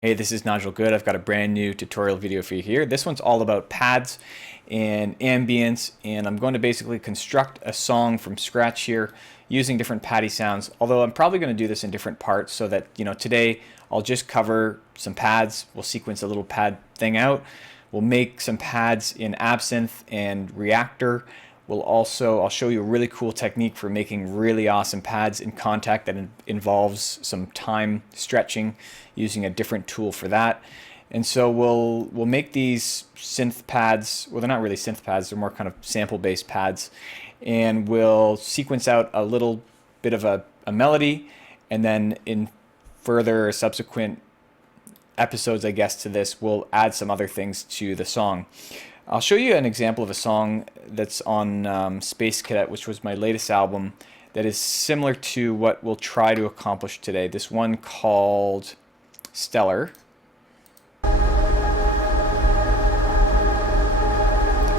Hey, this is Nigel Good. I've got a brand new tutorial video for you here. This one's all about pads and ambience, and I'm going to basically construct a song from scratch here using different paddy sounds, although I'm probably going to do this in different parts so that, today I'll just cover some pads. We'll sequence a little pad thing out. We'll make some pads in Absinthe and Reactor. I'll show you a really cool technique for making really awesome pads in Contact that involves some time stretching using a different tool for that. And so we'll make these synth pads. Well, they're not really synth pads, they're more kind of sample-based pads. And we'll sequence out a little bit of a melody, and then in further subsequent episodes, I guess, to this, we'll add some other things to the song. I'll show you an example of a song that's on Space Cadet, which was my latest album, that is similar to what we'll try to accomplish today. This one called Stellar.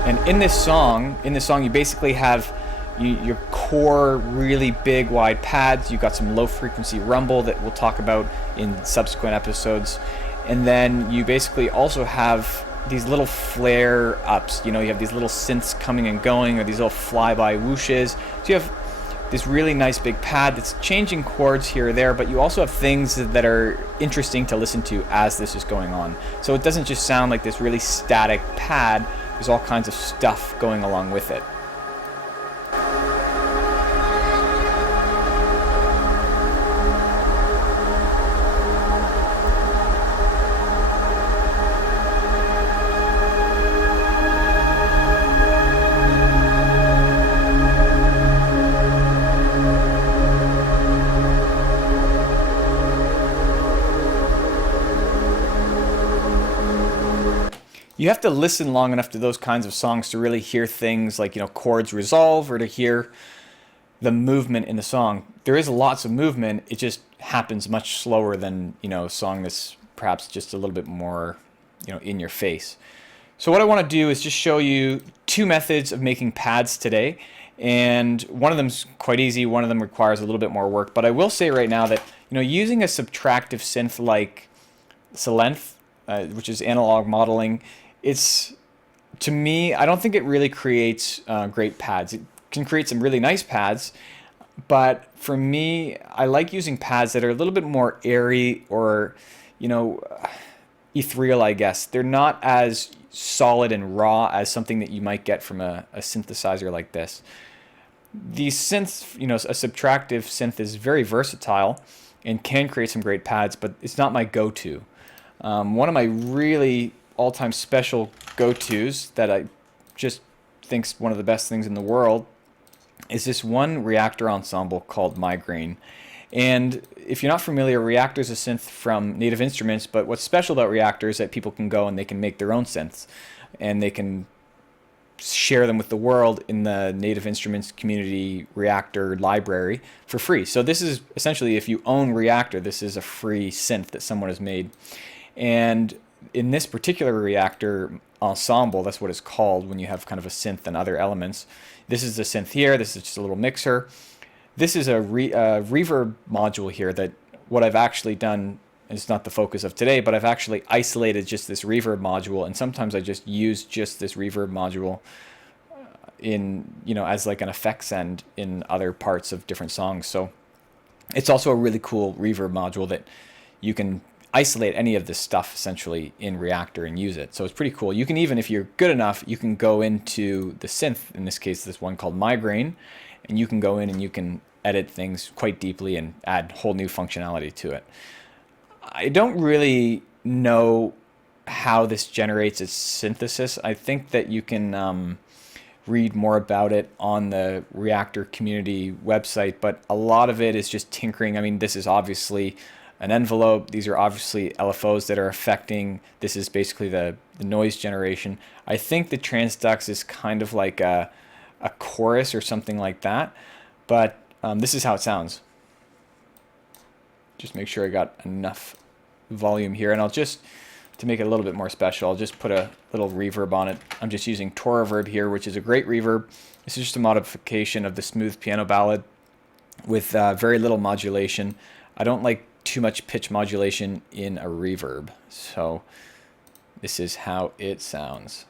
And in this song, you basically have your core really big wide pads. You've got some low frequency rumble that we'll talk about in subsequent episodes. And then you basically also have these little flare ups. You have these little synths coming and going, or these little flyby whooshes. So you have this really nice big pad that's changing chords here or there, but you also have things that are interesting to listen to as this is going on. So it doesn't just sound like this really static pad. There's all kinds of stuff going along with it. You have to listen long enough to those kinds of songs to really hear things like, chords resolve, or to hear the movement in the song. There is lots of movement, it just happens much slower than, a song that's perhaps just a little bit more, in your face. So what I want to do is just show you two methods of making pads today. And one of them's quite easy, one of them requires a little bit more work. But I will say right now that, using a subtractive synth like Sylenth, which is analog modeling, to me, I don't think it really creates great pads. It can create some really nice pads, but for me, I like using pads that are a little bit more airy or, ethereal, I guess. They're not as solid and raw as something that you might get from a synthesizer like this. These synths, a subtractive synth is very versatile and can create some great pads, but it's not my go-to. One of my really all-time special go-tos that I just think's one of the best things in the world is this one Reactor ensemble called Migraine. And if you're not familiar, Reactor is a synth from Native Instruments, but what's special about Reactor is that people can go and they can make their own synths, and they can share them with the world in the Native Instruments community Reactor library for free. So this is essentially, if you own Reactor, this is a free synth that someone has made. And in this particular Reactor ensemble, that's what it's called when you have kind of a synth and other elements. This is the synth here, this is just a little mixer. This is a reverb module here that what I've actually done, it's not the focus of today, but I've actually isolated just this reverb module, and sometimes I just use just this reverb module in, as like an effects end in other parts of different songs. So it's also a really cool reverb module that you can isolate any of this stuff essentially in Reactor and use it. So it's pretty cool. You can even, if you're good enough, you can go into the synth, in this case this one called Migraine, and you can go in and you can edit things quite deeply and add whole new functionality to it. I don't really know how this generates its synthesis. I think that you can read more about it on the Reactor community website, but a lot of it is just tinkering. I mean, this is obviously an envelope. These are obviously LFOs that are affecting. This is basically the noise generation. I think the transducts is kind of like a chorus or something like that, but this is how it sounds. Just make sure I got enough volume here, and I'll just, to make it a little bit more special, I'll just put a little reverb on it. I'm just using Reverb here, which is a great reverb. This is just a modification of the smooth piano ballad with very little modulation. I don't like too much pitch modulation in a reverb. So this is how it sounds.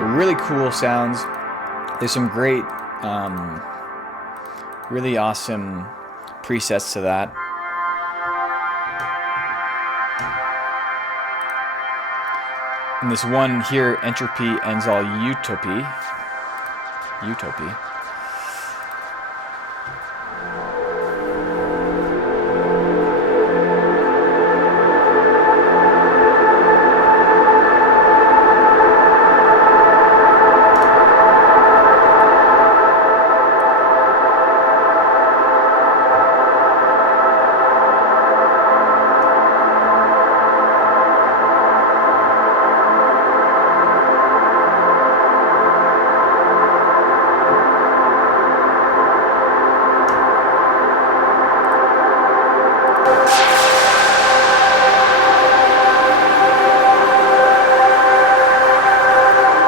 Really cool sounds. There's some great, really awesome presets to that. And this one here, entropy ends all utopy. Utopy.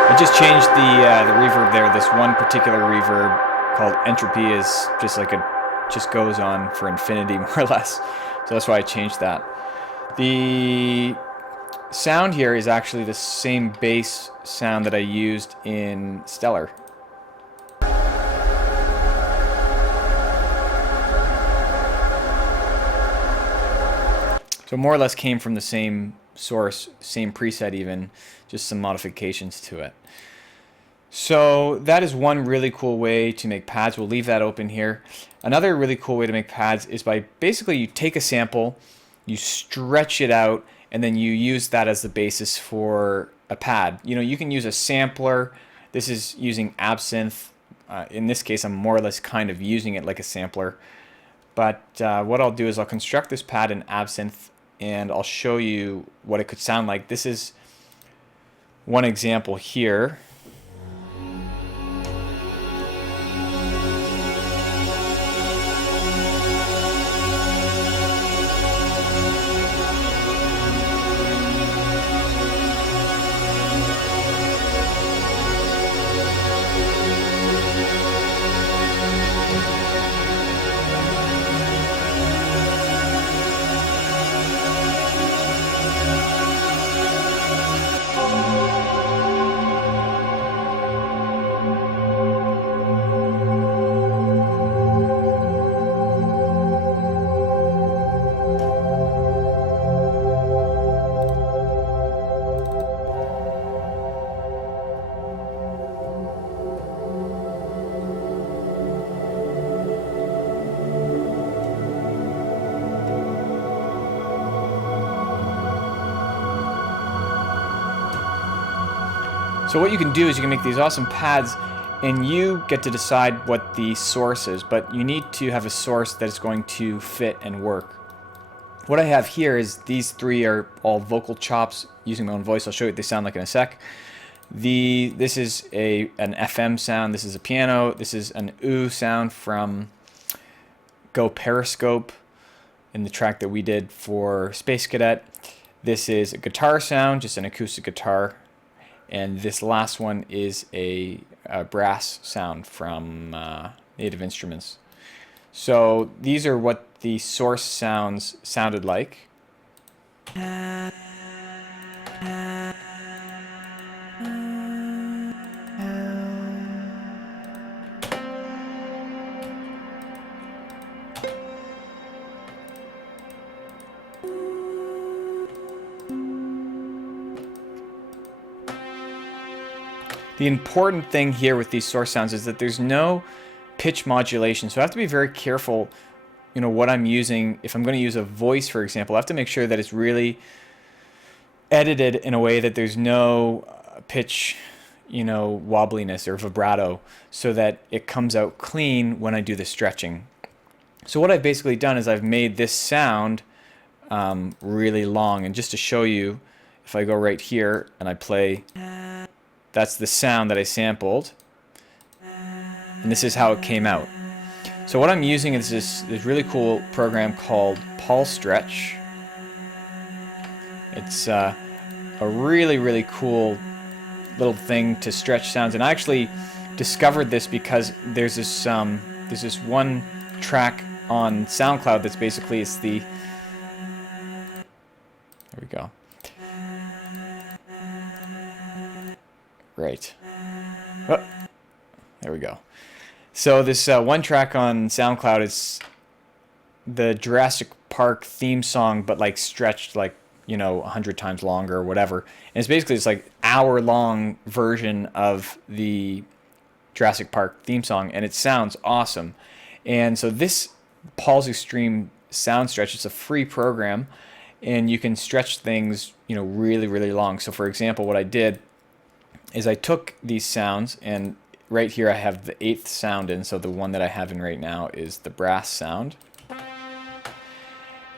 I just changed the reverb there. This one particular reverb called entropy is just like just goes on for infinity more or less. So that's why I changed that. The sound here is actually the same bass sound that I used in Stellar. So more or less came from the same source, same preset even, just some modifications to it. So that is one really cool way to make pads. We'll leave that open here. Another really cool way to make pads is by basically you take a sample, you stretch it out, and then you use that as the basis for a pad. You know, you can use a sampler. This is using Absinthe. In this case, I'm more or less kind of using it like a sampler. But what I'll do is I'll construct this pad in Absinthe, and I'll show you what it could sound like. This is one example here. So what you can do is you can make these awesome pads and you get to decide what the source is, but you need to have a source that is going to fit and work. What I have here is these three are all vocal chops using my own voice. I'll show you what they sound like in a sec. This is an FM sound, this is a piano, this is an ooh sound from Go Periscope in the track that we did for Space Cadet. This is a guitar sound, just an acoustic guitar. And this last one is a brass sound from Native Instruments. So these are what the source sounds sounded like. The important thing here with these source sounds is that there's no pitch modulation. So I have to be very careful, what I'm using. If I'm going to use a voice, for example, I have to make sure that it's really edited in a way that there's no pitch, wobbliness or vibrato, so that it comes out clean when I do the stretching. So what I've basically done is I've made this sound really long, and just to show you, if I go right here and I play, that's the sound that I sampled, and this is how it came out. So what I'm using is this really cool program called Pulse Stretch. It's a really, really cool little thing to stretch sounds, and I actually discovered this because there's this one track on SoundCloud that's basically, there we go. Right. Oh, there we go. So this one track on SoundCloud is the Jurassic Park theme song, but like stretched like 100 times longer or whatever. And it's basically this like hour-long version of the Jurassic Park theme song, and it sounds awesome. And so this Paul's Extreme Sound Stretch, it's a free program, and you can stretch things really, really long. So for example, what I did is I took these sounds, and right here I have the 8th sound in, so the one that I have in right now is the brass sound.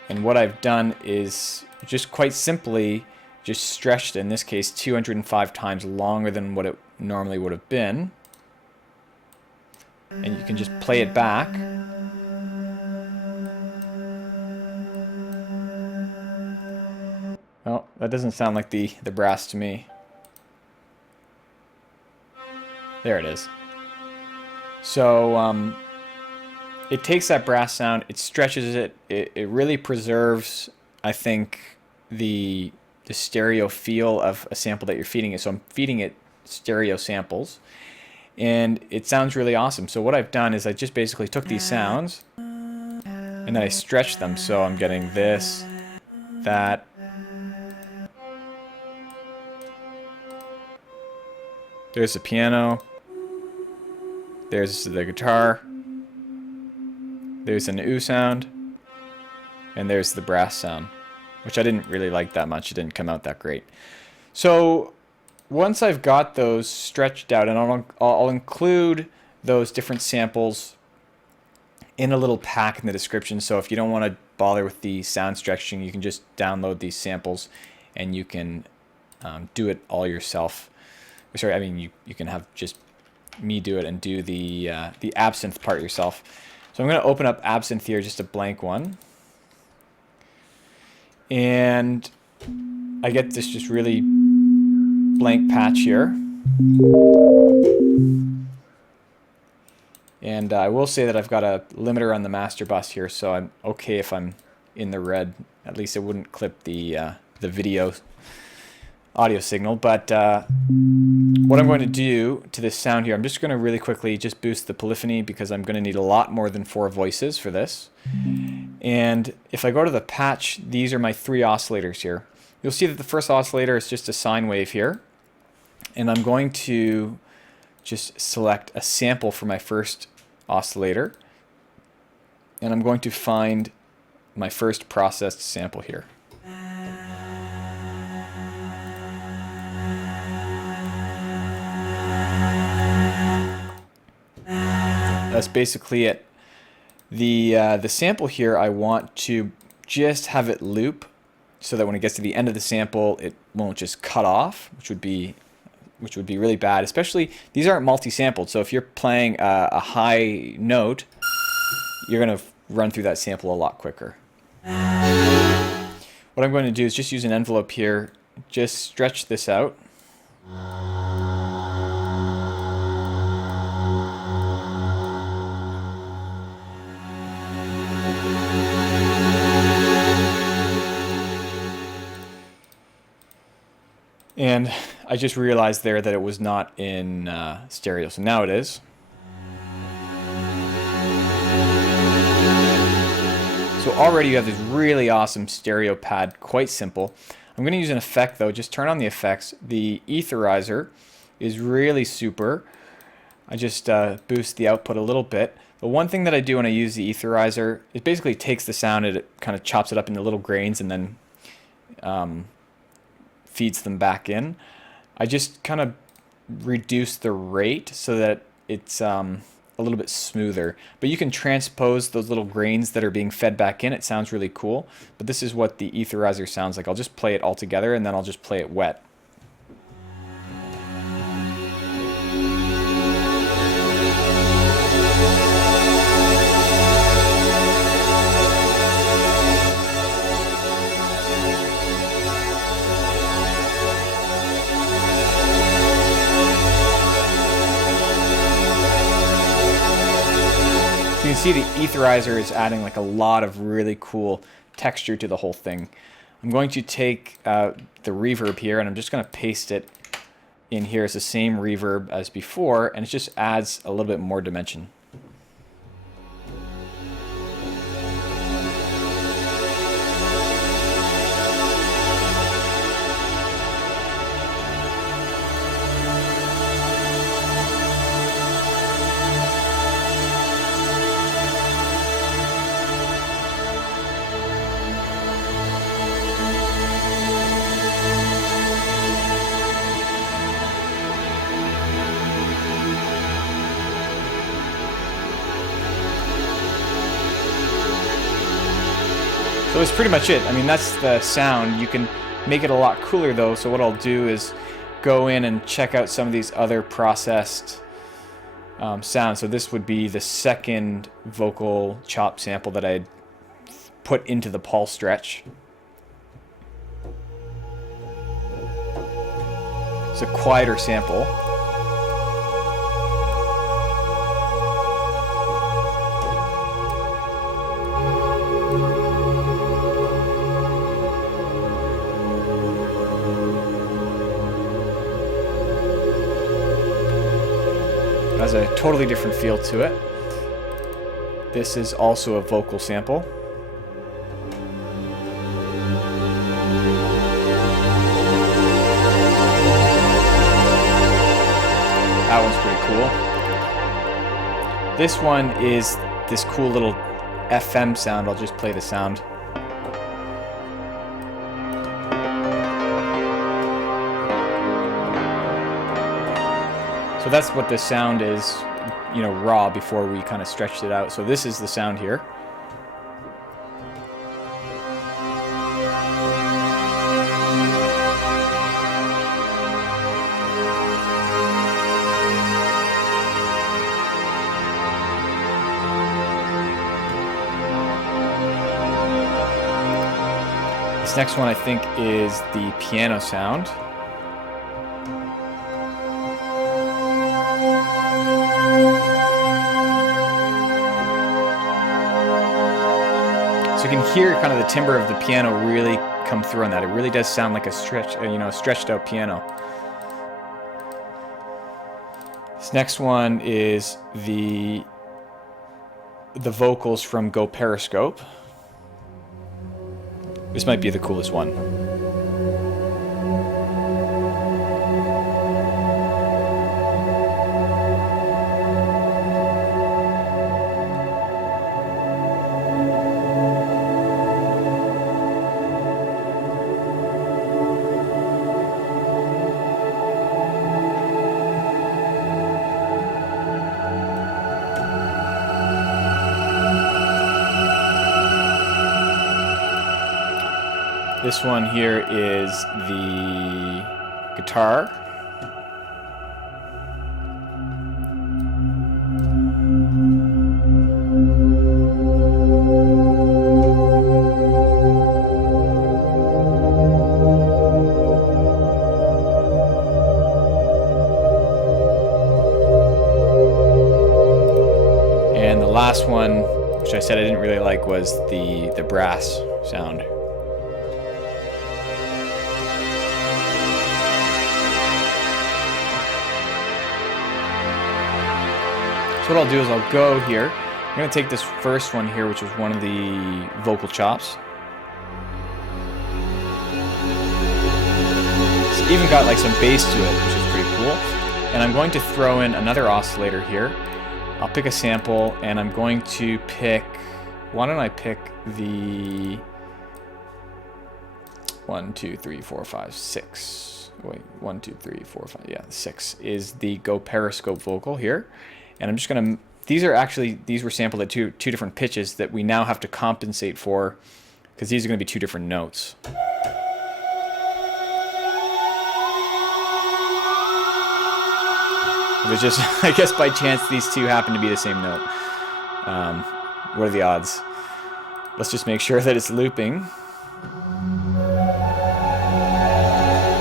And what I've done is just quite simply just stretched, in this case, 205 times longer than what it normally would have been. And you can just play it back. Oh, that doesn't sound like the brass to me. There it is. So it takes that brass sound, it stretches it, it really preserves, I think, the stereo feel of a sample that you're feeding it. So I'm feeding it stereo samples, and it sounds really awesome. So what I've done is I just basically took these sounds and then I stretched them. So I'm getting this, that, there's the piano, there's the guitar, there's an ooh sound, and there's the brass sound, which I didn't really like that much. It didn't come out that great. So once I've got those stretched out, and I'll include those different samples in a little pack in the description. So if you don't want to bother with the sound stretching, you can just download these samples and you can do it all yourself. Sorry, I mean you can have just me do it and do the absinthe part yourself. So I'm going to open up Absinthe here, just a blank one. And I get this just really blank patch here. And I will say that I've got a limiter on the master bus here, so I'm okay if I'm in the red. At least it wouldn't clip the video audio signal. But what I'm going to do to this sound here, I'm just going to really quickly just boost the polyphony, because I'm going to need a lot more than 4 voices for this. And if I go to the patch, these are my 3 oscillators here. You'll see that the first oscillator is just a sine wave here. And I'm going to just select a sample for my first oscillator. And I'm going to find my first processed sample here. That's basically it. The sample here, I want to just have it loop so that when it gets to the end of the sample, it won't just cut off, which would be really bad. Especially, these aren't multi-sampled, so if you're playing a high note, you're going to run through that sample a lot quicker. What I'm going to do is just use an envelope here, just stretch this out. And I just realized there that it was not in stereo, so now it is. So already you have this really awesome stereo pad, quite simple. I'm going to use an effect though, just turn on the effects. The etherizer is really super. I just boost the output a little bit. The one thing that I do when I use the etherizer, it basically takes the sound and it kind of chops it up into little grains and then feeds them back in. I just kind of reduce the rate so that it's a little bit smoother. But you can transpose those little grains that are being fed back in. It sounds really cool. But this is what the etherizer sounds like. I'll just play it all together and then I'll just play it wet. You can see the etherizer is adding like a lot of really cool texture to the whole thing. I'm going to take the reverb here and I'm just going to paste it in here as the same reverb as before, and it just adds a little bit more dimension. So that's pretty much it. I mean, that's the sound. You can make it a lot cooler though, so what I'll do is go in and check out some of these other processed sounds. So this would be the second vocal chop sample that I had put into the pulse stretch. It's a quieter sample. Has a totally different feel to it. This is also a vocal sample. That one's pretty cool. This one is this cool little FM sound. I'll just play the sound. So that's what the sound is, you know, raw before we kind of stretched it out. So this is the sound here. This next one I think is the piano sound. So you can hear kind of the timbre of the piano really come through on that. It really does sound like a stretched out piano. This next one is the vocals from Go Periscope. This might be the coolest one. This one here is the guitar. And the last one, which I said I didn't really like, was the brass sound. So what I'll do is I'll go here. I'm going to take this first one here, which was one of the vocal chops. It's even got like some bass to it, which is pretty cool. and I'm going to throw in another oscillator here. I'll pick a sample, and I'm going to pick, why don't I pick the 1, 2, 3, 4, 5, 6. Wait, 1, 2, 3, 4, 5. Yeah, 6 is the Go Periscope vocal here. And I'm just going to, these were sampled at two different pitches that we now have to compensate for, because these are going to be two different notes. It was just, I guess by chance, these two happen to be the same note. What are the odds? Let's just make sure that it's looping.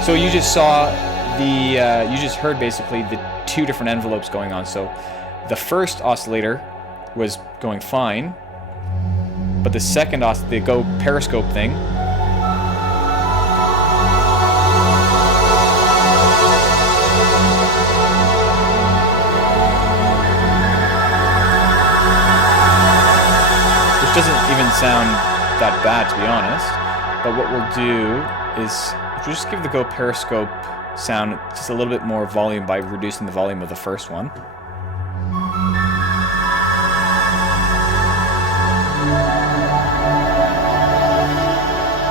So you just saw you just heard basically the two different envelopes going on. So the first oscillator was going fine, but the second the Go Periscope thing, which doesn't even sound that bad, to be honest. But what we'll do is we'll just give the Go Periscope sound just a little bit more volume by reducing the volume of the first one.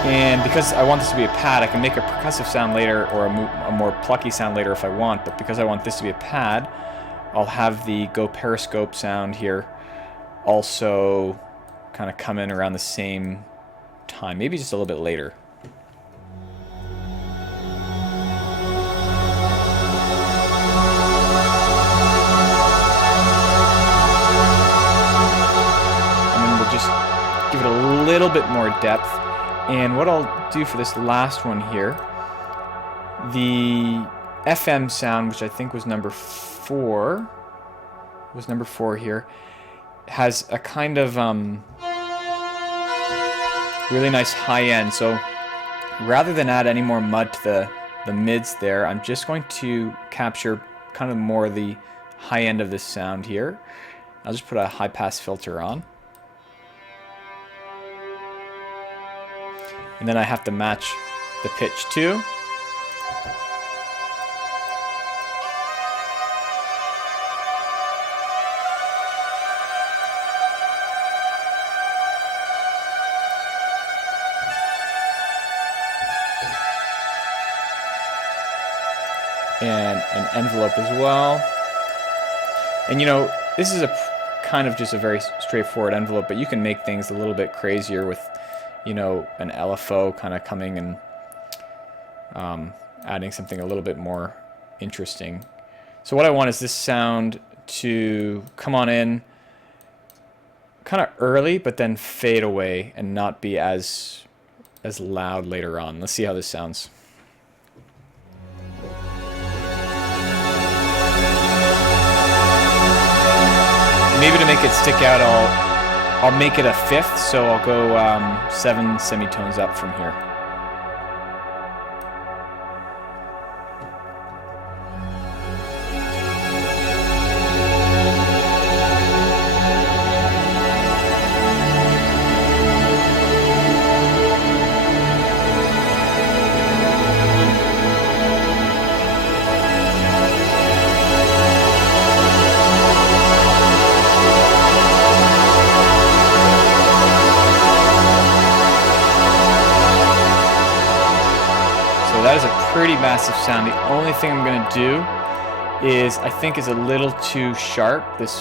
And because I want this to be a pad, I can make a percussive sound later or a more plucky sound later if I want, but because I want this to be a pad, I'll have the Go Periscope sound here also kind of come in around the same time, maybe just a little bit later. And then we'll just give it a little bit more depth. And what I'll do for this last one here, the FM sound, which I think was number 4 here, has a kind of really nice high end. So rather than add any more mud to the mids there, I'm just going to capture kind of more the high end of this sound here. I'll just put a high pass filter on. And then I have to match the pitch too. And an envelope as well. And you know, this is a kind of just a very straightforward envelope, but you can make things a little bit crazier with, you know, an LFO kind of coming and adding something a little bit more interesting. So what I want is this sound to come on in kind of early, but then fade away and not be as loud later on. Let's see how this sounds. Maybe to make it stick out, I'll make it a fifth, so I'll go 7 semitones up from here. That is a pretty massive sound. The only thing I'm going to do is, I think, is a little too sharp. This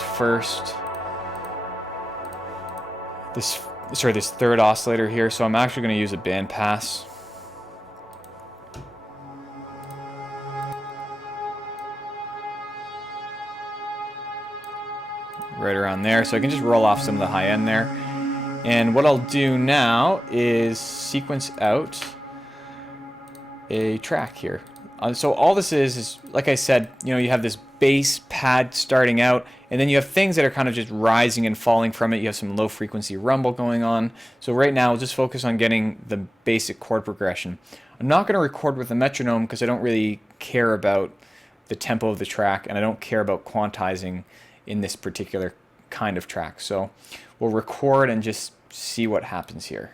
third oscillator here. So I'm actually going to use a band pass. Right around there. So I can just roll off some of the high end there. And what I'll do now is sequence out a track here. So all this is like I said, you know, you have this bass pad starting out, and then you have things that are kind of just rising and falling from it. You have some low frequency rumble going on. So right now, I'll just focus on getting the basic chord progression. I'm not going to record with a metronome because I don't really care about the tempo of the track, and I don't care about quantizing in this particular kind of track. So we'll record and just see what happens here.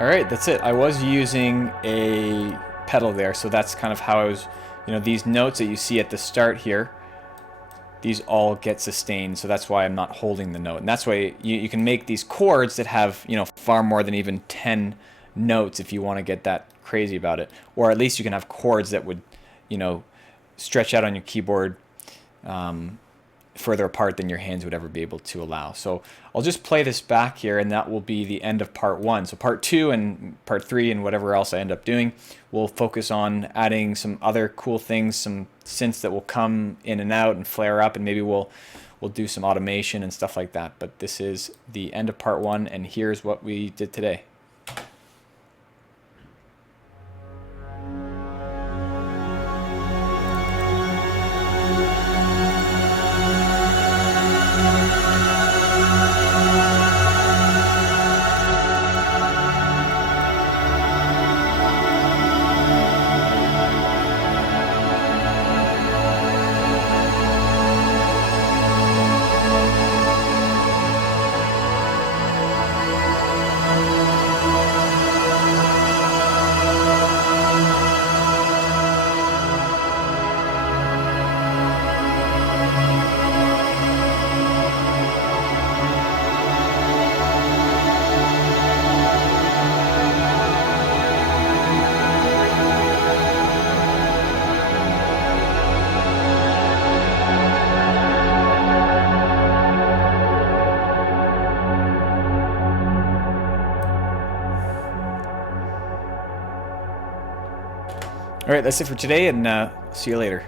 All right, that's it. I was using a pedal there, so that's kind of how I was, these notes that you see at the start here, these all get sustained, so that's why I'm not holding the note. And that's why you can make these chords that have, far more than even 10 notes if you want to get that crazy about it. Or at least you can have chords that would, stretch out on your keyboard further apart than your hands would ever be able to allow. So I'll just play this back here, and that will be the end of part 1. So part 2 and part 3 and whatever else I end up doing, we'll focus on adding some other cool things, some synths that will come in and out and flare up, and maybe we'll do some automation and stuff like that. But this is the end of part 1, and here's what we did today. All right, that's it for today, and see you later.